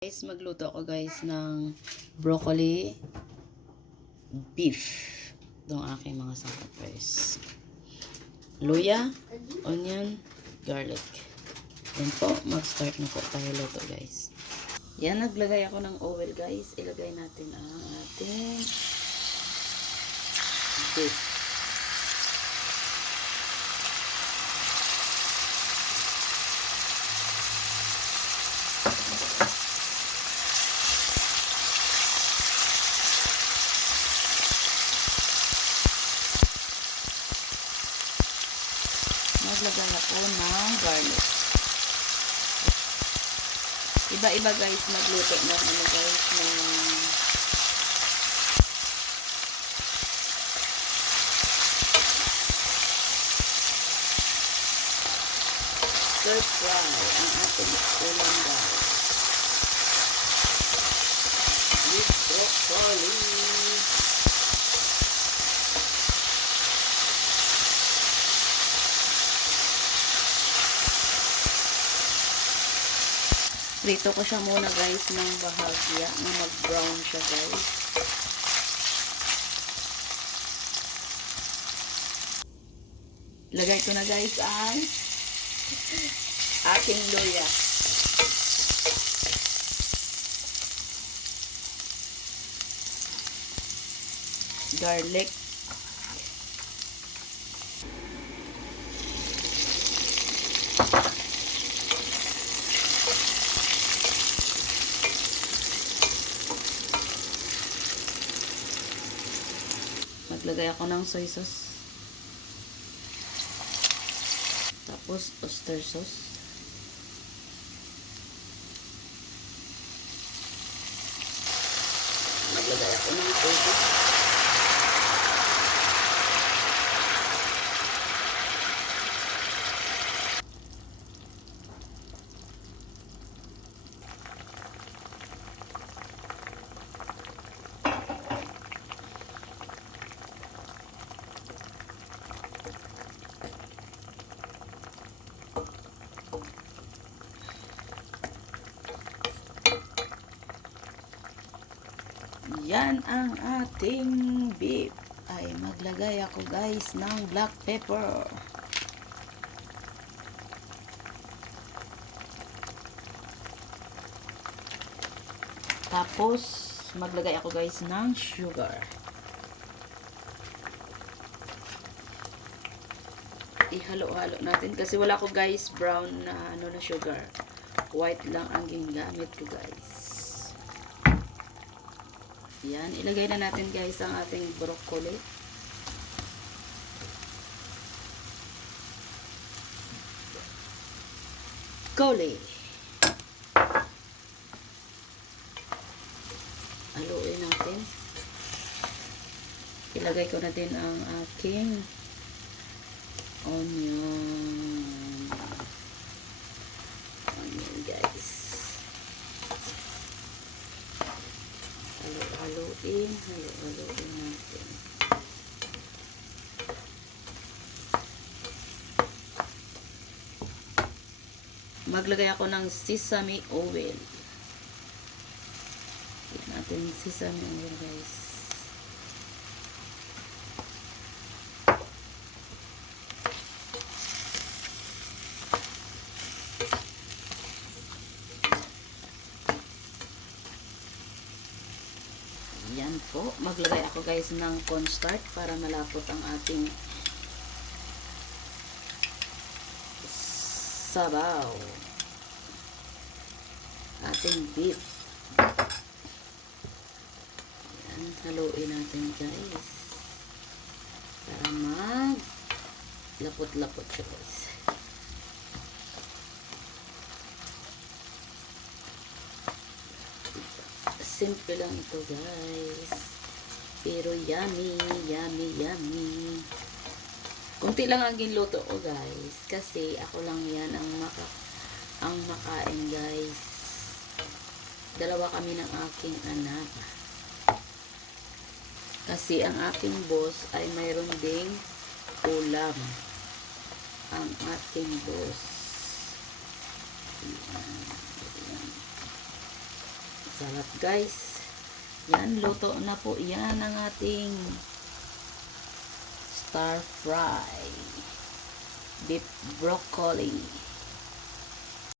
Guys, magluto ako guys ng broccoli beef. Ito ang aking mga sacrifice. Luya, onion, garlic. Yan po, mag-start na po tayo luto guys. Yan, naglagay ako ng oil guys. Ilagay natin ang ating beef. Maglagay ako ng garlic. Iba-iba guys magluto ng ano guys ng stir fry ang ating ulam guys. Prito ko siya muna guys ng bahagya na mag-brown siya guys. Lagay ko na guys ang aking luya. Garlic. Maglagay ako ng soy sauce. Tapos oyster sauce. Maglagay ako ng tubig. Yan ang ating beef. Ay maglagay ako guys ng black pepper. Tapos maglagay ako guys ng sugar. Ihalo-halo natin kasi wala ko guys brown na ano na sugar. White lang ang gingamit ko guys. Yan, ilagay na natin guys ang ating broccoli. Broccoli. Haluin natin. Ilagay ko na din ang aking onion. Onion guys. Halo-haloin, halo-haloin natin. Maglagay ako ng sesame oil. Put natin sesame oil guys. Yan po. Maglagay ako guys ng cornstarch para malapot ang ating sabaw. Ating beef. Yan. Haluin natin guys. Para mag lapot-lapot siya guys. Simple lang ito guys. Pero yummy, yummy, yummy. Kunti lang ang ginluto ko guys. Kasi ako lang yan ang maka ang makain guys. Dalawa kami ng aking anak. Kasi ang aking boss ay mayroon ding ulam. Ang ating boss. Sarap guys. Yan, luto na po. Yan ang ating star fry. Beef broccoli.